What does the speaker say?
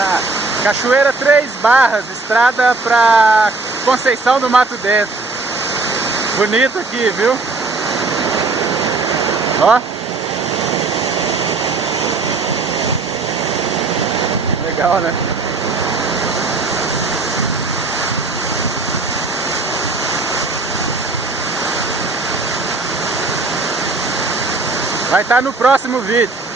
Ah, Cachoeira 3 Barras, estrada pra Conceição do Mato Dentro. Bonito aqui, viu? Ó. Legal, né? Vai estar no próximo vídeo.